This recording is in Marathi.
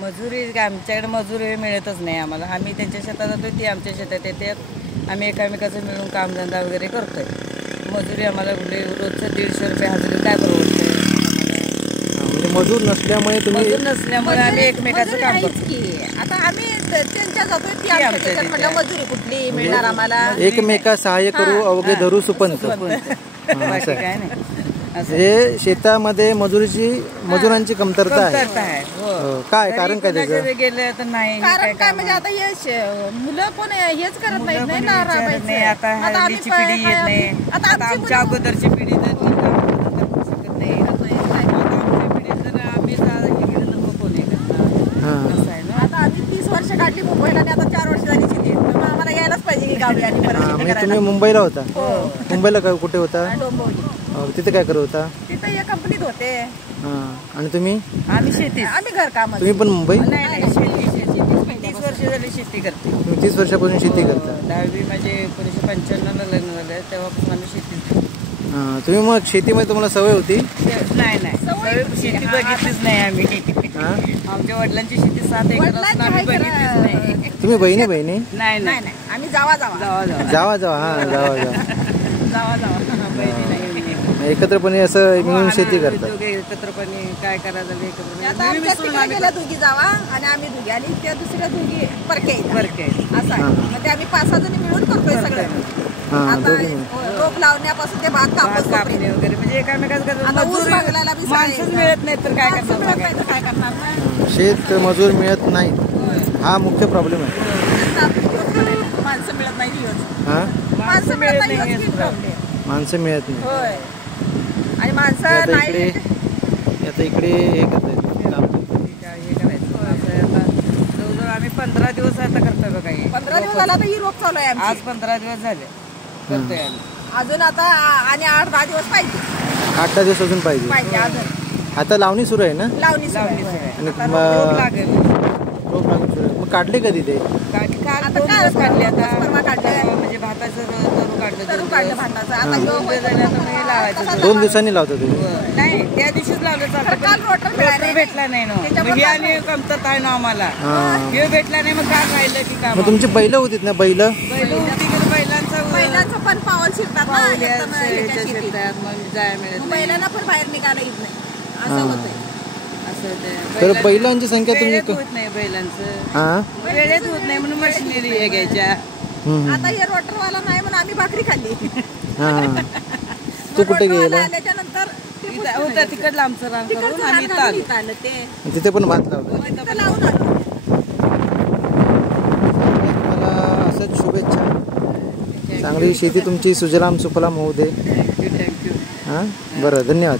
मजुरी आमच्याकडे मजुरी मिळतच नाही आम्हाला. आम्ही त्यांच्या शेतात जातो, ती आमच्या शेतात येते. आम्ही एकामेकाचं मिळून कामधंदा वगैरे करतोय. मजुरी आम्हाला कुठे रोजचं 150 रुपये हजेरी काय परवडतं. म्हणजे मजूर नसल्यामुळे आम्ही एकमेकाचं काम करतो. आता आम्ही त्यांच्या जातोय, ती आमच्या म्हटलं मजुरी कुठली मिळणार आम्हाला. एकमेका सहाय्य करू अवघे धरू सुपंत. काय नाही. हे शेतामध्ये मजुरांची कमतरता आहे. काय कारण काय त्याचं? गेले तर नाही कारण काय म्हणजे आता हे मुलं पण हेच करत नाहीत नाही ना. आता हल्लीची पिढी येत नाही. आता आमच्या अगोदरची पिढी तर शकत नाही. आता आम्ही 30 वर्ष काढली मुंबईला आणि आता 4 वर्ष झाली शेती. आम्हाला यायलाच पाहिजे की गावी आणि परत. तुम्ही मुंबईला होता? मुंबईला कुठे होता? डोंबिवली. तिथे काय करत होता? तिथे एक कंपनीत होते. आणि तुम्ही? आम्ही शेती. आम्ही घरकाम. तुम्ही पण मुंबई? नाही, शेती 30 वर्ष झाली शेती करते. तुम्ही 30 वर्षापासून शेती करता? 10वी म्हणजे 1995ला लग्न झालं, तेव्हापासून आम्ही शेती. तुम्ही मग शेतीमध्ये तुम्हाला सवय होती? नाही शेती बघितलीच नाही आम्ही. आमच्या वडिलांची शेती 7 एकर असून आम्ही बघितलीच नाही. तुम्ही बहिणी? नाही आम्ही जावा बहिणी नाही. एकत्रपणे असं मिळून शेती करतात. एकत्रपणे काय करायचं गेल्या दोघी जावा आणि आम्ही दोघी आणि त्या दुसऱ्या दोघी परके असं आहे. म्हणजे आम्ही 5-6 जणी मिळून करतोय सगळं. आता रोप लावण्यापासून ते भात कापणे वगैरे म्हणजे एकामेकाचं माणसंच मिळत नाही तर काय करणार. शेत मजूर मिळत नाही हा मुख्य प्रॉब्लेम आहे. माणसं मिळत नाही. माणसं मिळत नाही. माणसं मिळत नाही. होय. आणि माणसं नाही. आता इकडे हे करतायत जवळजवळ आम्ही 15 दिवस आता करतोय बघा. 15 दिवस झाला तर ही रोप चालू आहे. आज 15 दिवस झाले करतोय आम्ही. अजून आता आणि 8-10 दिवस पाहिजे. 8-10 दिवस अजून पाहिजे अजून. आता लावणी सुरू आहे ना? लावणी सुरू आहे. रोप लागेल. रोप लागून सुरू आहे. मग काढले कधी ते? काढले आता म्हणजे भाताचं तरू काढलं भाताचं. आता लावायचं 2 दिवसांनी लावतो तुम्ही? नाही, त्या दिवशीच लावलं चालतं. काल रोटर भेटला नाही ना. हे आणि कमतरता आहे ना आम्हाला. हे भेटला नाही मग काय राहिलं की काम. मग तुमची बैल होतीत ना? बैल बैलांचं पण पावल शिरतात ना. मग जाय मिळत बैलांना पण बाहेर निघायला येत नाही असं होतंय. तर बैलांची संख्या तुम्ही होत नाही. बैलांचं वेळेत होत नाही म्हणून मशिनरी हे घ्यायच्या. आता हे रोटरवाला नाही म्हणून आम्ही भाकरी खाल्ली. तू कुठे गेला? आल्याच्या नंतर होतं तिकडलं आमचं रान करून आम्ही आलो. तिथे पण भात लावलं. मला असंच शुभेच्छा. चांगली शेती तुमची सुजलाम सुफलाम होऊ दे. थँक्यू. बरं, धन्यवाद.